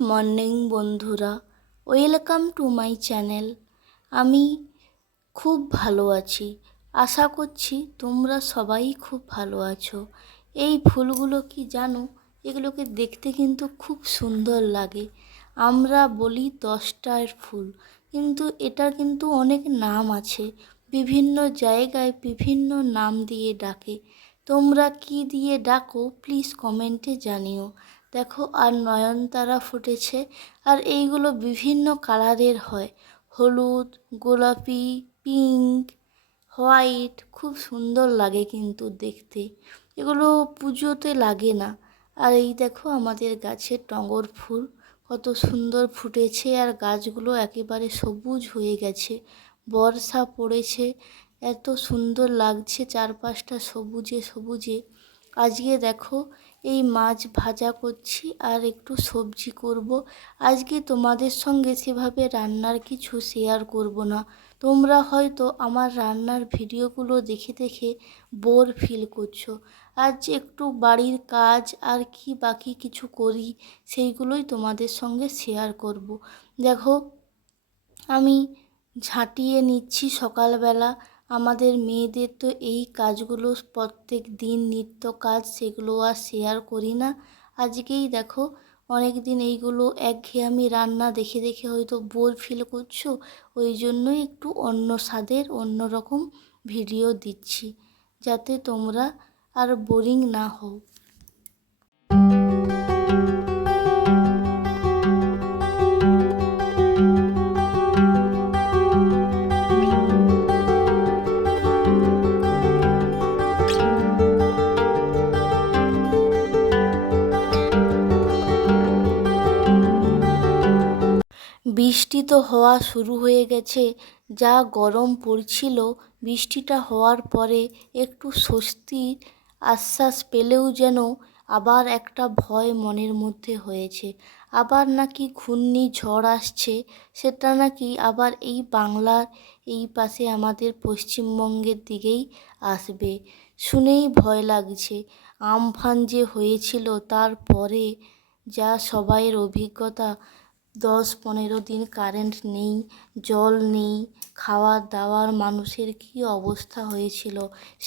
Morning বন্ধুরা, welcome to my channel. আমি খুব ভালো আছি, আশা করছি তোমরা সবাই খুব ভালো আছো। এই ফুলগুলো কি জানো, এগুলোকে দেখতে কিন্তু খুব সুন্দর লাগে। আমরা বলি 10টার ফুল, কিন্তু এটার কিন্তু অনেক নাম আছে। বিভিন্ন জায়গায় বিভিন্ন নাম দিয়ে ডাকে। তোমরা কি দিয়ে ডাকো প্লিজ কমেন্টে জানিও। দেখো, আর নয়নতারা ফুটেছে, আর এইগুলো বিভিন্ন কালারের হয়, হলুদ, গোলাপি, পিঙ্ক, হোয়াইট। খুব সুন্দর লাগে কিন্তু দেখতে। এগুলো পুজোতে লাগে না। আর এই দেখো আমাদের গাছের টগর ফুল কত সুন্দর ফুটেছে, আর গাছগুলো একেবারে সবুজ হয়ে গেছে। বর্ষা পড়েছে, এত সুন্দর লাগছে চারপাশটা সবুজে সবুজে। আজকে দেখো এই মাছ ভাজা করছি আর একটু সবজি করব। আজকে তোমাদের সঙ্গে সেভাবে রান্নার কিছু শেয়ার করব না। তোমরা হয়তো আমার রান্নার ভিডিওগুলো দেখে দেখে বোর ফিল করছো। আজ একটু বাড়ির কাজ আর কি বাকি কিছু করি সেইগুলোই তোমাদের সঙ্গে শেয়ার করব। দেখো, আমি ঝাঁটিয়ে নিচ্ছি সকালবেলা। আমাদের মেয়েদের তো এই কাজগুলো প্রত্যেক দিন নিত্য কাজ, সেগুলো আর শেয়ার করি না। আজকেই দেখো, অনেক দিন এইগুলো একঘেয়েমি রান্না দেখে দেখে হয়তো বোর ফিল করছো, ওই জন্যই একটু অন্য স্বাদের অন্য রকম ভিডিও দিচ্ছি, যাতে তোমরা আর বোরিং না হও। বৃষ্টি তো হওয়া শুরু হয়ে গেছে। যা গরম পড়ছিল, বৃষ্টিটা হওয়ার পরে একটু স্বস্তির আশ্বাস পেলেও যেন আবার একটা ভয় মনের মধ্যে হয়েছে। আবার নাকি ঘূর্ণিঝড় আসছে, সেটা নাকি আবার এই বাংলার এই পাশে আমাদের পশ্চিমবঙ্গের দিকেই আসবে। শুনেই ভয় লাগছে। আমফান যে হয়েছিল তারপরে যা সবাইয়ের অভিজ্ঞতা, 10-15 দিন কারেন্ট নেই, জল নেই, খাওয়ার দাওয়ার মানুষের কী অবস্থা হয়েছিল।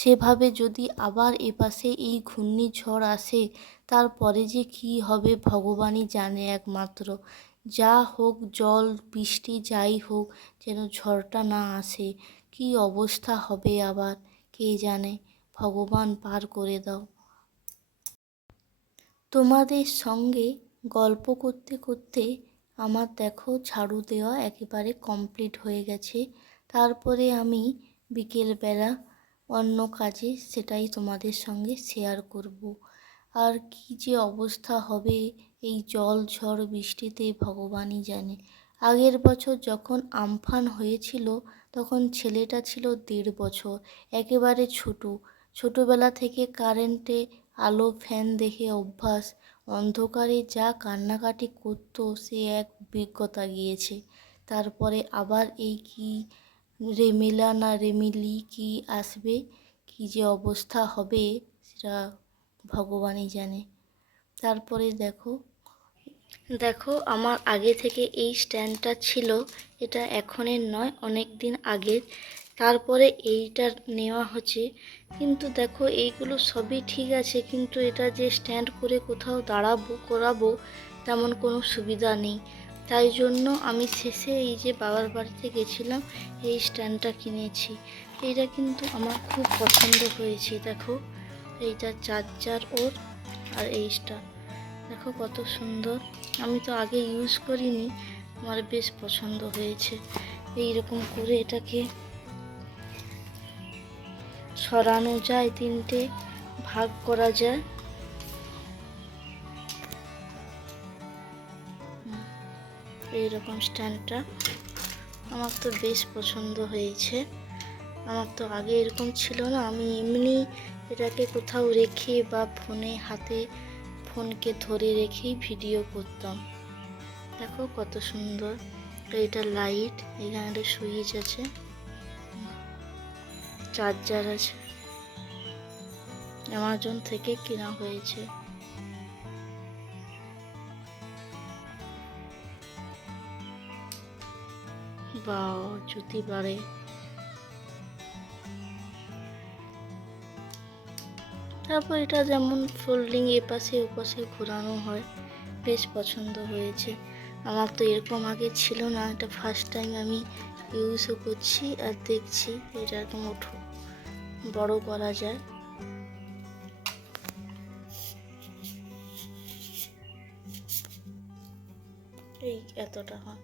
সেভাবে যদি আবার এপাশে এই ঘূর্ণিঝড় আসে, তারপরে যে কী হবে ভগবানই জানে একমাত্র। যা হোক, জল বৃষ্টি যাই হোক, যেন ঝড়টা না আসে। কী অবস্থা হবে আবার কে জানে, ভগবান পার করে দাও। তোমাদের সঙ্গে গল্প করতে করতে আমার দেখো ঝাড়ু দেওয়া একেবারে কমপ্লিট হয়ে গেছে। তারপরে আমি বিকেলবেলা অন্য কাজে সেটাই তোমাদের সঙ্গে শেয়ার করব। আর কি যে অবস্থা হবে এই জল ঝড় বৃষ্টিতে ভগবানই জানে। আগের বছর যখন আমফান হয়েছিল, তখন ছেলেটা ছিল 1.5 বছর, একেবারে ছোটোবেলা থেকে কারেন্টে আলো ফ্যান দেখে অভ্যাস। অন্ধকারে যা কান্নাকাটি করতো সে এক অভিজ্ঞতা গিয়েছে। তারপরে আবার এই কি রেমেলা না রেমিলি কি আসবে, কি যে অবস্থা হবে সেটা ভগবানই জানে। তারপরে দেখো দেখো আমার আগে থেকে এই স্ট্যান্ডটা ছিল, এটা এখনের নয়, অনেক দিন আগের। তারপরে এইটা নেওয়া হচ্ছে। কিন্তু দেখো এইগুলো সবই ঠিক আছে, কিন্তু এটা যে স্ট্যান্ড করে কোথাও দাঁড়াবো করাবো তেমন কোনো সুবিধা নেই। তাই জন্য আমি শেষে এই যে বাবার বাড়িতে গেছিলাম, এই স্ট্যান্ডটা কিনেছি। এইটা কিন্তু আমার খুব পছন্দ হয়েছে। দেখো, এইটা চার্জার ওর, আর এইটা দেখো কত সুন্দর। আমি তো আগে ইউজ করিনি, আমার বেশ পছন্দ হয়েছে। এই রকম করে এটাকে সরানো যায়, 3টে ভাগ করা যায়। এইরকম স্ট্যান্ডটা আমার তো বেশ পছন্দ হয়েছে। আমার তো আগে এরকম ছিল না, আমি এমনি এটাকে কোথাও রেখে বা ফোনে হাতে ফোনকে ধরে রেখেই ভিডিও করতাম। দেখো কত সুন্দর। এইটা লাইট, এখানে একটা সুইচ আছে, চার্জার আছে, অ্যামাজন থেকে কেনা হয়েছে। বা জুতি বাড়ে। তারপর এটা যেমন ফোল্ডিং এপাশে ওপাশে ঘোরানো হয়, বেশ পছন্দ হয়েছে। আমার তো এরকম আগে ছিল না, এটা ফার্স্ট টাইম আমি ইউজও করছি আর দেখছি এটা এরকম বড় করা যায়। এই এতটা হয়।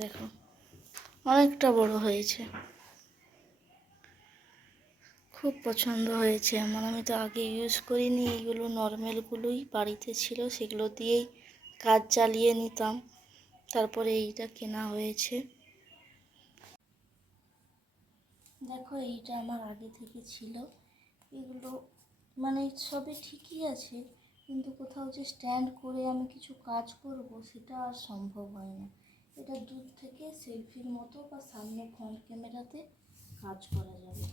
দেখো অনেকটা বড় হয়েছে, খুব পছন্দ হয়েছে আমার। আমি তো আগে ইউজ করিনি, এইগুলো নর্মালগুলোই বাড়িতে ছিল, সেগুলো দিয়েই কাজ চালিয়ে নিতাম। তারপরে এইটা কেনা হয়েছে। দেখো এইটা আমার আগে থেকে ছিল। এগুলো মানে সবই ঠিকই আছে, কিন্তু কোথাও যে স্ট্যান্ড করে আমি কিছু কাজ করব সেটা আর সম্ভব হয় না। এটা দূর থেকে সেলফির মতো বা সামনে ফ্রন্ট ক্যামেরাতে কাজ করা যাবে।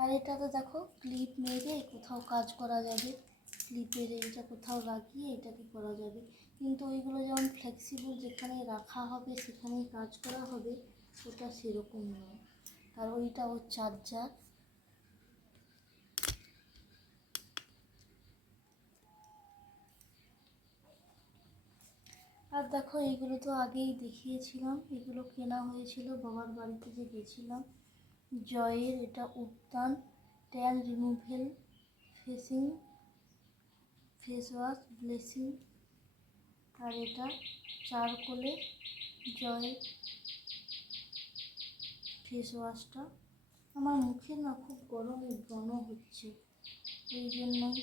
আর এটাতে দেখো ক্লিপ মেরে কোথাও কাজ করা যাবে, ক্লিপের এইটা কোথাও লাগিয়ে এটাকে করা যাবে। কিন্তু ওইগুলো যেমন ফ্লেক্সিবল, যেখানে রাখা হবে সেখানেই কাজ করা হবে, ওটা সেরকম নয়। আর ওইটা ওর চার্জার। আর দেখো এইগুলো তো আগেই দেখিয়েছিলাম, এগুলো কেনা হয়েছিল বাবার বাড়িতে যে গেছিলাম। জয়ের এটা উত্তান tan removal face wash blessing. আর এটা চারকোলের জয়ের ফেস ওয়াশটা। আমার মুখে না খুব গরম ব্রণ হচ্ছে, এই জন্যই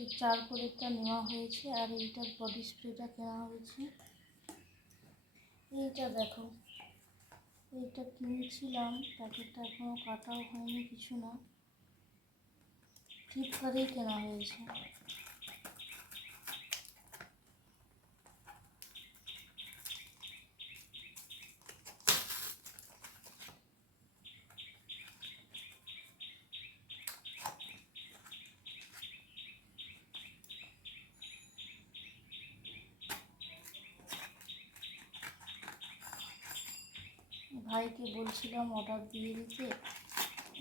এই চারকোলেরটা নেওয়া হয়েছে। আর এইটার বডি স্প্রেটা কেনা হয়েছে। এইটা দেখো, এইটা কিনেছিলাম, প্যাকেটটা এখনও কাটাও হয়নি কিছু না, ফ্লিপকার্টেই কেনা হয়েছে। ভাইকে বলছিলাম অর্ডার দিয়ে দিতে,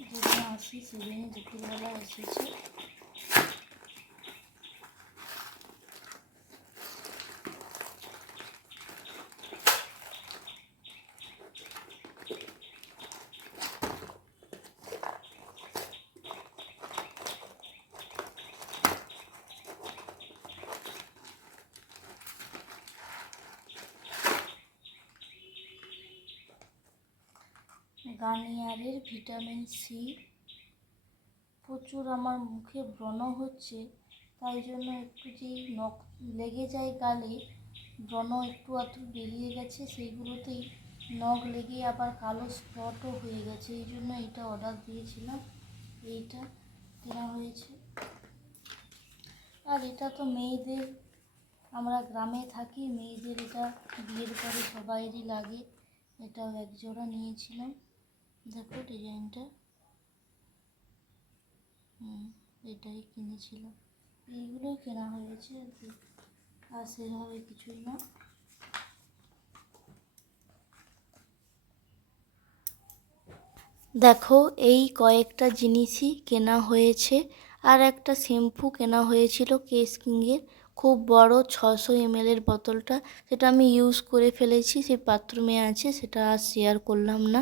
যেদিন আসি সেদিনই দুপুরবেলা এসেছে। গার্নিয়ারের ভিটামিন সি। প্রচুর আমার মুখে ব্রণ হচ্ছে, তাই জন্য একটু যেই নখ লেগে যায় গালে, ব্রণ একটু আধটু বেরিয়ে গেছে, সেইগুলোতেই নখ লেগে আবার কালো স্পটও হয়ে গেছে। এই জন্য এটা অর্ডার দিয়েছিলাম, এইটা কেনা হয়েছে। আর এটা তো মেয়েদের, আমরা গ্রামে থাকি, মেয়েদের এটা বিয়ের পরে সবাইরই লাগে। এটাও এক জোড়া নিয়েছিলাম, দেখো ডিজাইনটা। এটাই কিনেছিলাম, এইগুলোই কেনা হয়েছে আর কি, আর সেভাবে কিছুই না। দেখো এই কয়েকটা জিনিসই কেনা হয়েছে। আর একটা শ্যাম্পু কেনা হয়েছিল কেশ কিংয়ের, খুব বড় 600 ml বোতলটা, সেটা আমি ইউজ করে ফেলেছি, সেই বাথরুমে আছে, সেটা আর শেয়ার করলাম না।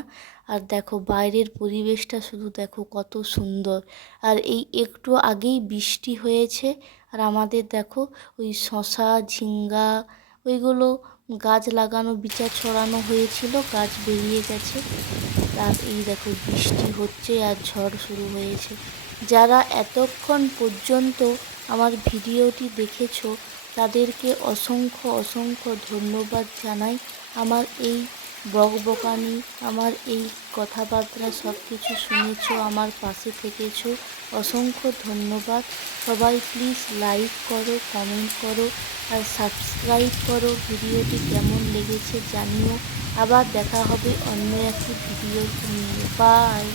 আর দেখো বাইরের পরিবেশটা শুধু দেখো কত সুন্দর। আর এই একটু আগেই বৃষ্টি হয়েছে, আর আমাদের দেখো ওই শশা ঝিঙ্গা ওইগুলো গাছ লাগানো, বিচা ছড়ানো হয়েছিল, গাছ বেরিয়ে গেছে। আর এই দেখো বৃষ্টি হচ্ছে আর ঝড় শুরু হয়েছে। যারা এতক্ষণ পর্যন্ত আমার ভিডিওটি দেখেছো তাদেরকে অসংখ্য অসংখ্য ধন্যবাদ জানাই। আমার এই বকবকানি, আমার এই কথাবার্তা সব কিছু শুনেছো, আমার পাশে থেকেছো, অসংখ্য ধন্যবাদ। সবাই প্লিজ লাইক করো, কমেন্ট করো আর সাবস্ক্রাইব করো। ভিডিওটি কেমন লেগেছে জানিও। আবার দেখা হবে অন্য একটি ভিডিও নিয়ে। বাই।